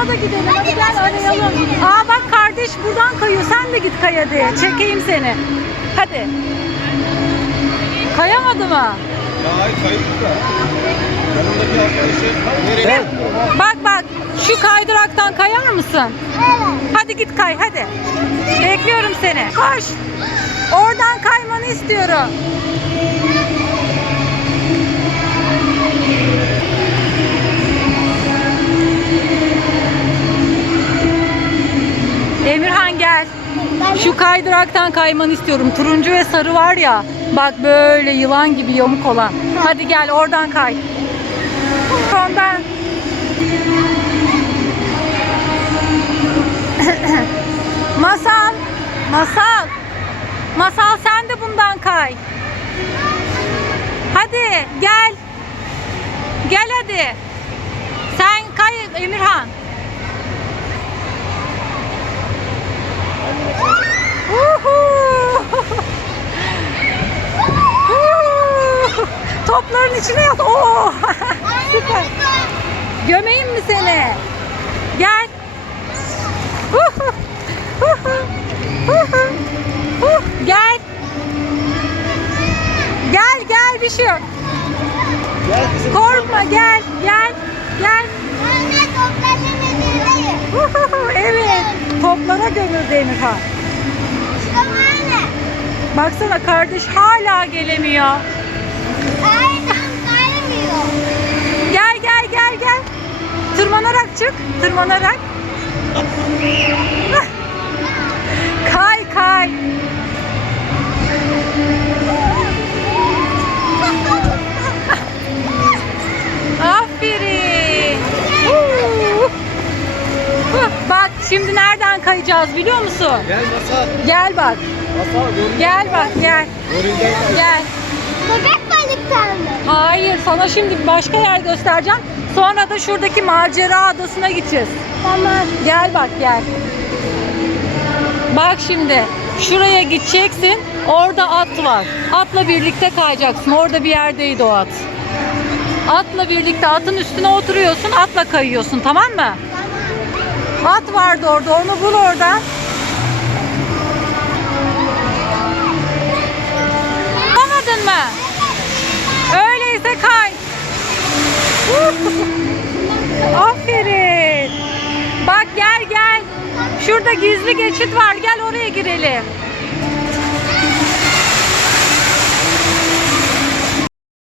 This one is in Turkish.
ona da gidelim. Hadi, Hadi gel arayalım. Şey Aa bak kardeş buradan kayıyor. Sen de git kaya diye. Tamam. Çekeyim seni. Hadi. Kayamadı mı? Ya hayır kayıp da. Yanındaki arkadaşı nereye? Bak bak şu kaydıraktan kayar mısın? Evet. Hadi git kay hadi. Bekliyorum seni. Koş. Oradan kaymanı istiyorum. Şu kaydıraktan kaymanı istiyorum. Turuncu ve sarı var ya. Bak böyle yılan gibi yamuk olan. Hadi gel oradan kay. Ondan. Masal. Masal. Masal sen de bundan kay. Hadi gel. Gel hadi. Sen kay Emirhan. Topların içine yat. Oo. Süper. Gömeyim mi seni? Gel. Gel. Gel gel bir şey yok. Gel kızım. Korkma gel gel gel. Uhu, evet. Toplara gömüldü Emirhan. Baksana kardeş hala gelemiyor. Gel gel gel gel. Tırmanarak çık. Tırmanarak. kay kay. Aferin. Bak şimdi nereden kayacağız biliyor musun? Gel masal. Gel bak. Masal. Gel bak gel. Gorilden. Gel. Bebek balıktan mı? Hayır sana şimdi başka yer göstereceğim. Sonra da şuradaki macera adasına gideceğiz. Tamam. Gel bak gel. Bak şimdi şuraya gideceksin. Orada at var. Atla birlikte kayacaksın. Orada bir yerdeydi o at. Atla birlikte atın üstüne oturuyorsun. Atla kayıyorsun tamam mı? At vardı orada. Onu bul oradan. Şurada gizli geçit var. Gel oraya girelim.